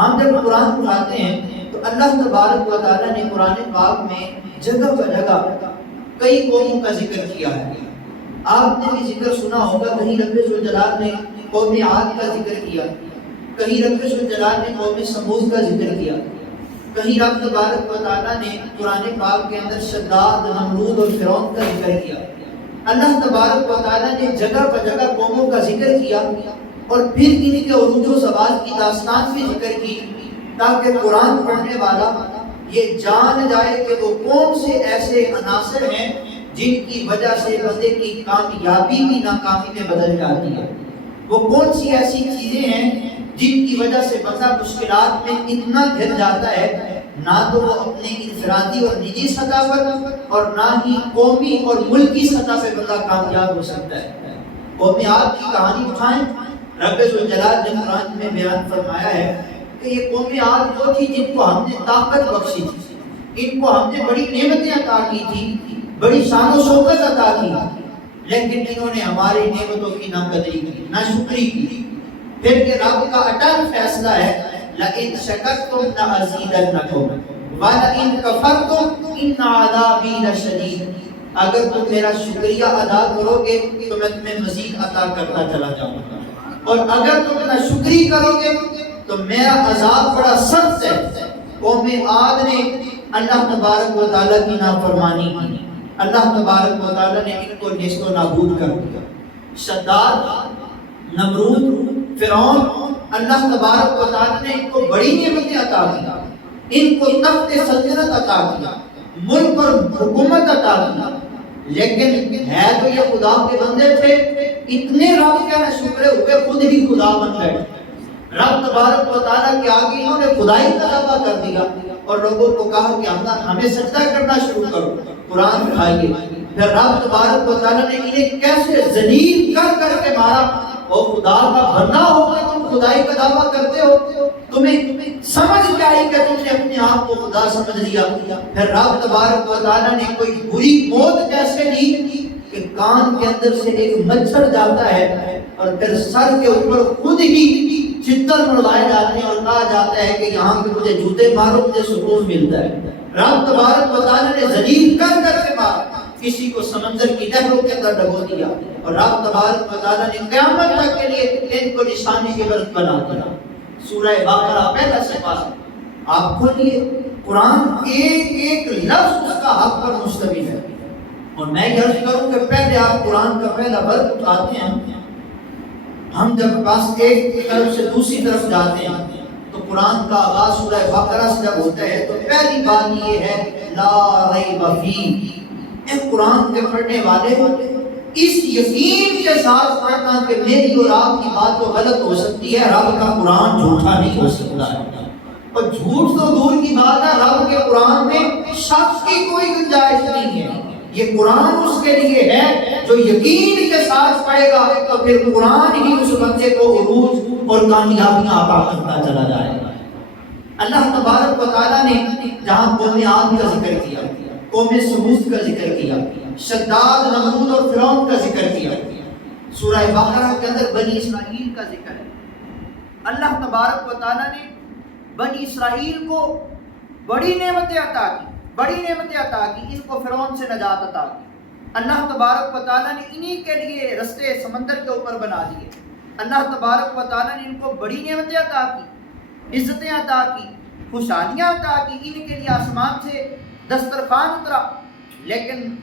ہم جب قرآن پڑھاتے ہیں تو اللہ تبارک و تعالیٰ نے قرآن پاک میں جگہ جگہ کئی قوموں کا ذکر کیا ہے. آپ نے بھی ذکر سنا ہوگا، کہیں رب ذوالجلال نے قوم عاد کا ذکر کیا، کہیں رب ذوالجلال نے قوم سمود کا ذکر کیا، کہیں رب تبارک و تعالیٰ نے قرآن پاک کے اندر شداد، نمرود اور فرعون کا ذکر کیا. اللہ تبارک و تعالیٰ نے جگہ جگہ قوموں کا ذکر کیا اور پھر ان کے عروج و زوال کی داستان بھی ذکر کی، تاکہ قرآن پڑھنے والا یہ جان جائے کہ وہ کون سے ایسے عناصر ہیں جن کی وجہ سے بندے کی کامیابی بھی ناکامی میں بدل جاتی ہے. وہ کون سی ایسی چیزیں ہیں جن کی وجہ سے بندہ مشکلات میں اتنا گھر جاتا ہے، نہ تو وہ اپنے انفرادی اور نجی سطح پر اور نہ ہی قومی اور ملکی سطح پہ بندہ کامیاب ہو سکتا ہے. قوم عاد کی کہانی اٹھائیں، رب ذوالجلال نے قرآن میں بیان فرمایا ہے کہ یہ قوم عاد وہ تھی جن کو ہم نے طاقت بخشی تھی، ان کو ہم نے بڑی نعمتیں عطا کی تھی، بڑی شان و شوکت عطا کی، لیکن انہوں نے ہماری نعمتوں کی نہ قدری کی، نہ شکری کی. پھر کہ رب کا اٹل فیصلہ ہے لئن شکرتم لأزیدنکم ولئن کفرتم ان عذابی لشدید. اگر تم میرا شکریہ ادا کرو گے تو میں تمہیں مزید عطا کرتا چلا جاؤں گا، اور اگر تم نہ شکری کرو گے تو میرا عذاب بڑا سخت ہے. قوم عاد نے اللہ تبارک و تعالیٰ کی نافرمانی کی، اللہ تبارک و تعالیٰ نے ان کو نیست و نابود کر دیا. شداد، نمرود، فرعون، اللہ تبارک و تعالیٰ نے ان کو بڑی نعمتیں عطا کی، ان کو تخت سلطنت عطا کیا، ملک پر حکومت عطا کی، لیکن ہے تو یہ خدا کے بندے تھے، اتنے رب کے نہ شکر ہوئے خود ہی خدا بن گئے. رب تبارک و تعالیٰ کے آگے انہوں نے خدائی کا دعویٰ کر دیا اور لوگوں کو کہا کہ ہمیں سجدہ کرنا شروع کرو، قرآن اٹھائیے. پھر رب تبارک و تعالیٰ نے انہیں کیسے ذلیل کر کے مارا. اور خدا کا بندہ ہو کر تم خدائی کا دعویٰ کرتے ہو، تمہیں سمجھ کیا آئی کہ تم نے اپنے آپ کو خدا سمجھ لیا. پھر رب تبارک و تعالیٰ نے کوئی بری موت کیسے لی کہ کان کے اندر سے ایک مچھر جاتا ہے اور پھر سر کے اوپر خود ہی چتر مڑوائے جاتے ہیں اور کہا جاتا ہے کہ یہاں پہ مجھے جوتے مارو مجھے سکون ملتا ہے. رب تبارک و تعالیٰ نے ذلیل کر کے مارا، کسی کو سمندر کی نہروں کے اندر ڈبو دیا، اور رب تبارک و تعالیٰ نے قیامت تک کے لیے ان کو نشانی کے برت بنا دیا. سورہ بقرہ پہلا صفحہ آپ کھولیے، قرآن ایک ایک لفظ اس کا حق پر مشتمل ہے. اور میں یہ عرض کروں کہ پہلے آپ قرآن کا پہلا برت اٹھاتے ہیں، ہم جب بس ایک طرف سے دوسری طرف جاتے ہیں تو قرآن کا آغاز سورہ بقرہ سے جب ہوتا ہے تو پہلی بات یہ ہے لا ریب فیہ. اے قرآن کے پڑھنے والے اس یقین کے ساتھ پڑھنا کہ میری اور آپ کی بات تو غلط ہو سکتی ہے، رب کا قرآن جھوٹا نہیں ہو سکتا ہے. اور جھوٹ تو دور کی بات ہے، رب کے قرآن میں شک کی کوئی گنجائش نہیں ہے. یہ قرآن اس کے لیے ہے جو یقین کے ساتھ پڑھے گا تو پھر قرآن ہی اس بندے کو عروج اور کامیابیاں عطا کرتا چلا جائے گا. اللہ تبارک و تعالیٰ نے جہاں قوم عاد کا ذکر کیا، قوم سمود کا ذکر کیا، شداد، نمرود اور فرعون کا ذکر کیا، سورہ بقرہ کے اندر بنی اسرائیل کا ذکر ہے. اللہ تبارک و تعالیٰ نے بنی اسرائیل کو بڑی نعمتیں عطا کی، ان کو فرعون سے نجات عطا کی. اللہ تبارک و تعالیٰ نے انہی کے لیے رستے سمندر کے اوپر بنا دیے. اللہ تبارک و تعالیٰ نے ان کو بڑی نعمتیں عطا کی، عزتیں عطا کی، خوشحالیاں عطا کی، ان کے لیے آسمان سے دسترخوان اترا. لیکن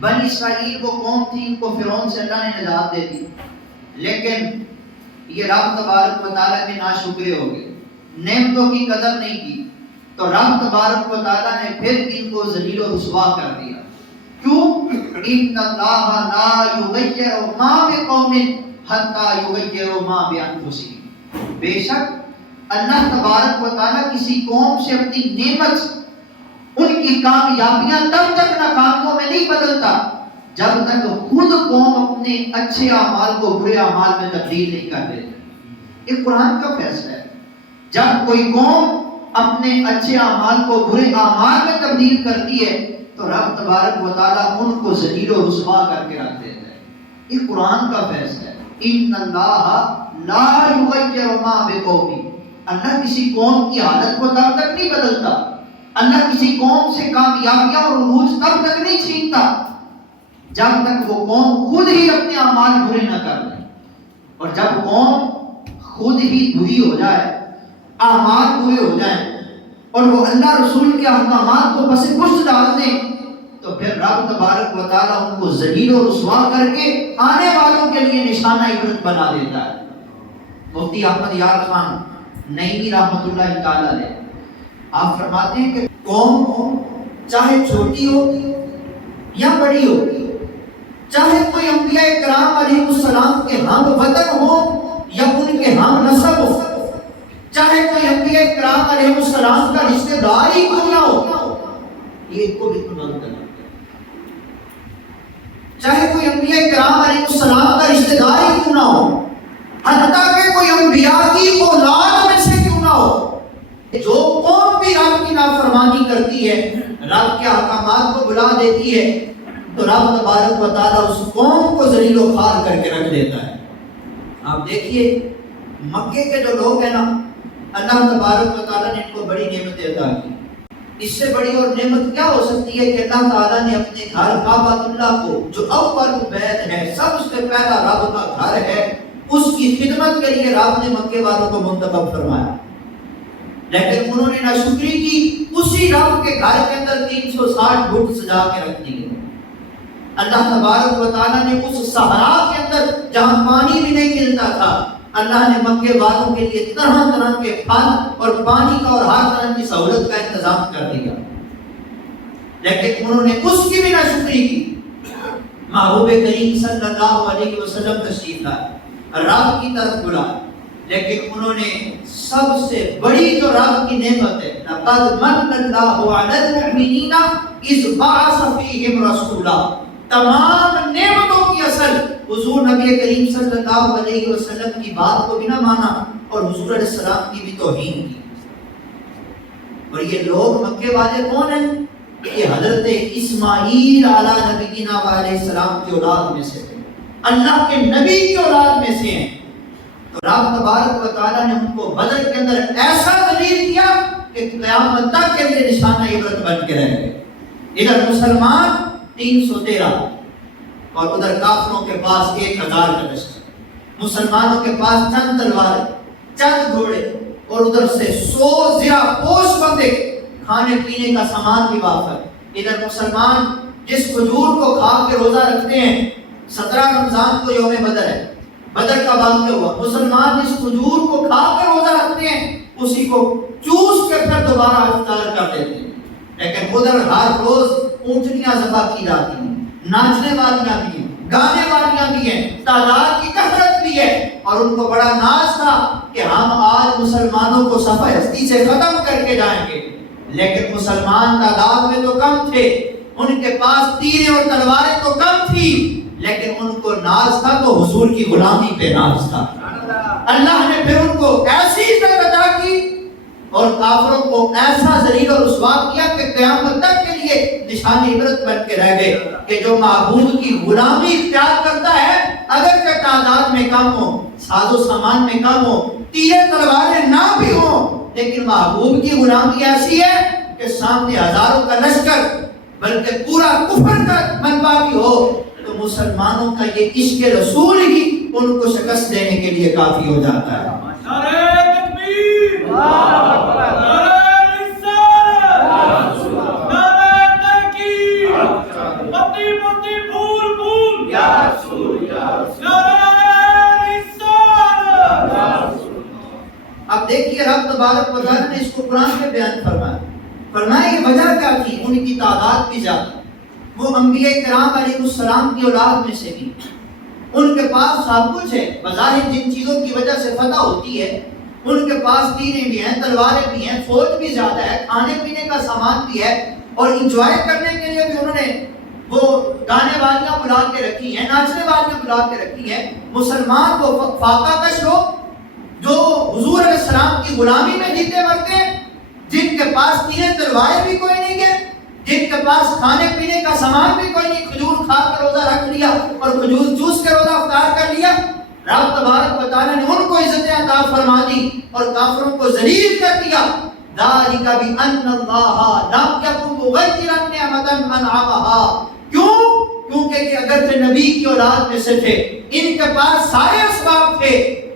بنی اسرائیل وہ قوم تھی، ان کو فرعون سے اللہ نے نجات دے دی، لیکن یہ رب تبارک و تعالیٰ کے ناشکرے ہو گئے، نعمتوں کی قدر نہیں کی. تو رب تبارک و تعالیٰ نے پھر ان کو ذلیل و رسوا کر دیا. کیوں؟ ان اللہ لا یغیر ما بقوم حتی یغیروا ما بانفسہم. بے شک اللہ تبارک و تعالیٰ کسی قوم سے اپنی نعمت، ان کی کامیابیاں تب تک ناکامیوں میں نہیں بدلتا جب تک خود قوم اپنے اچھے اعمال کو برے اعمال میں تبدیل نہیں کر دیتی. یہ قرآن کا فیصلہ ہے. جب کوئی قوم اپنے اچھے اعمال کو برے اعمال میں تبدیل کرتی ہے تو رب تبارک و تعالیٰ ان کو ذلیل و رسوا کر کے رکھ دیتا ہے. یہ قرآن کا فیصلہ ہے. ان اللہ لا یغیر ما بقوم. اللہ کسی قوم کی حالت کو تب تک نہیں بدلتا، اللہ کسی قوم سے کامیابیاں اور عروج تب تک نہیں چھینتا جب تک وہ قوم خود ہی اپنے اعمال برے نہ کر لے. اور جب قوم خود ہی بری ہو جائے، اعمال برے ہو جائیں اور وہ اللہ رسول کے احکامات کو پس پشت ڈال دیں، تو پھر رب تبارک و تعالیٰ ان کو ذلیل و رسوا کر کے آنے والوں کے لیے نشانہ عبرت بنا دیتا ہے. مفتی احمد یار خان نعیمی رحمۃ اللہ تعالیٰ علیہ آپ فرماتے ہیں کہ قوم ہو چاہے چھوٹی ہو یا بڑی ہو، چاہے کوئی انبیاء کرام علیہ السلام کے ہم وطن ہو یا ان کے ہم نسب ہو، چاہے کوئی انبیاء کرام علیہ السلام کا رشتہ دار ہی کیوں نہ ہو، یہ کو بھی بند کرنا. چاہے کوئی انبیاء کرام علیہ السلام کا رشتہ دار ہی کیوں نہ ہو، حتیٰ کہ کوئی انبیاء کی اولاد میں سے کیوں نہ ہو، جو قوم بھی رب کی نافرمانی کرتی ہے، رب کے احکامات کو بلا دیتی ہے، تو رب تبارک و تعالیٰ اس قوم کو ذلیل و خوار کر کے رکھ دیتا ہے. آپ دیکھیے مکے کے جو لوگ ہیں نا، اللہ تبارک و تعالیٰ نے ان کو بڑی نعمتیں عطا کی. اس سے بڑی اور نعمت کیا ہو سکتی ہے کہ اللہ تعالیٰ نے اپنے گھر کعبۃ اللہ کو جو اول بیت ہے، سب سے پہلا رب کا گھر ہے، اس کی خدمت کے لیے رب نے مکے والوں کو منتخب فرمایا. لیکن انہوں نے ناشکری کی، اسی رب کے گھر کے اندر 360 بت سجا کے رکھ دیے. اللہ تبارک و تعالیٰ نے اس صحرا کے اندر جہاں پانی بھی نہیں ملتا تھا، اللہ نے مکے والوں کے لیے طرح طرح کے پھل اور پانی کا اور ہر طرح کی سہولت کا انتظام کر دیا. لیکن انہوں نے اس کی بھی ناشکری کی. محبوب کریم صلی اللہ علیہ وسلم تشریف لائے، رب کی طرف بلائے، لیکن انہوں نے سب سے بڑی جو رب کی نعمت ہے، لقد من اللہ علی المؤمنین اذ بعث فیہم رسولا، تمام نعمتوں کی اصل حضور نبی کریم صلی اللہ علیہ وسلم کی بات کو بھی نہ مانا اور حضور علیہ السلام کی بھی توہین کی. اور یہ لوگ مکے والے کون ہیں؟ یہ حضرت اسماعیل علیہ نبینا علیہ السلام کی اولاد میں سے تھے، اللہ کے نبی کی اولاد میں سے ہیں. تو رب تبارک و تعالیٰ نے ان کو بدر کے اندر ایسا ذلیل کیا کہ قیامت تک کے لیے نشانہ عبرت بن کے رہ گئے. ادھر مسلمان 313 اور ادھر کافروں کے پاس 1000 کا لشکر، مسلمانوں کے پاس چند تلواریں، چند گھوڑے اور ادھر سے 100 زرہ پوش بندے، کھانے پینے کا سامان بھی وافر. ادھر مسلمان جس کھجور کو کھا کے روزہ رکھتے ہیں، 17 رمضان کو یوم بدر ہے، بدر کا واقعہ ہوا، مسلمان جس کھجور کو کھا کے روزہ رکھتے ہیں اسی کو چوس کے پھر دوبارہ افطار کر دیتے ہیں. لیکن ادھر ہر روز اونٹنیاں ذبح کی جاتی ہیں، ناچنے والیاں بھی ہیں، گانے والیاں بھی ہیں، تعداد کی کثرت بھی ہے، اور ان کو بڑا ناز تھا کہ ہم آج مسلمانوں کو صفحہ ہستی سے ختم کر کے جائیں گے. لیکن مسلمان تعداد میں تو کم تھے، ان کے پاس تیریں اور تلواریں تو کم تھی، لیکن ان کو ناز تھا تو حضور کی غلامی پہ ناز تھا. اللہ نے پھر ان کو ایسی عزت عطا کی اور کافروں کو ایسا ذلیل و رسوا کیا کہ قیامت تک کے لیے نشان عبرت بن کے رہ گئے کہ جو معبود کی غلامی اختیار کرتا ہے، اگر کہ تعداد میں کم ہو، ساز و سامان میں کم ہو، تیریں تلواریں نہ بھی ہوں، لیکن محبوب کی غلامی ایسی ہے کہ سامنے ہزاروں کا لشکر بلکہ پورا کفر کا منبع بھی ہو تو مسلمانوں کا یہ عشق رسول ہی ان کو شکست دینے کے لیے کافی ہو جاتا ہے. نعرہ تکبیر، نعرہ رسالت، نعرہ تحقیق، پتی پتی پھول پھول، یا رسول یا رسول، نعرہ رسالت. اب دیکھیے رب تبارک و تعالیٰ نے اس کو قرآن میں بیان فرمایا یہ وجہ کیا تھی؟ ان کی تعداد بھی زیادہ، وہ انبیاء کرام علیہ السلام کی اولاد میں سے بھی، ان کے پاس سب کچھ ہے، بظاہر جن چیزوں کی وجہ سے فتح ہوتی ہے، ان کے پاس تیریں بھی ہیں، تلواریں بھی ہیں، فوج بھی زیادہ ہے، کھانے پینے کا سامان بھی ہے، اور انجوائے کرنے کے لیے بھی انہوں نے وہ گانے والیاں بلا کے رکھی ہیں، ناچنے والیاں بلا کے رکھی ہیں. مسلمان وہ فاقہ کش لوگ جو حضور علیہ السلام کی غلامی میں جیتے مرتے ہیں، جن کے پاس تیریں تلواریں بھی کوئی نہیں ہے، جن کے پاس کھانے پینے کا سامان بھی کوئی نہیں، کھجور کھا کے روزہ رکھ لیا اور کھجور جوس کے روزہ افطار کر لیا. رب تبارک و تعالیٰ نے ان کو عزت عطا فرما دی اور کافروں کو ذلیل کر دیا. ذالک بأن اللہ لم یکن مغیرا نعمۃ انعمها. کیوں؟ کیونکہ کہ اگر سے نبی کی اولاد میں سے تھے, ان کے پاس سارے اسباب تھے,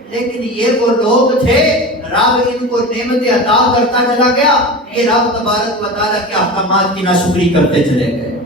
لیکن یہ وہ لوگ تھے رب ان کو نعمتیں عطا کرتا چلا گیا, یہ رب تبارک و تعالیٰ کے احکامات کی ناشکری کرتے چلے گئے.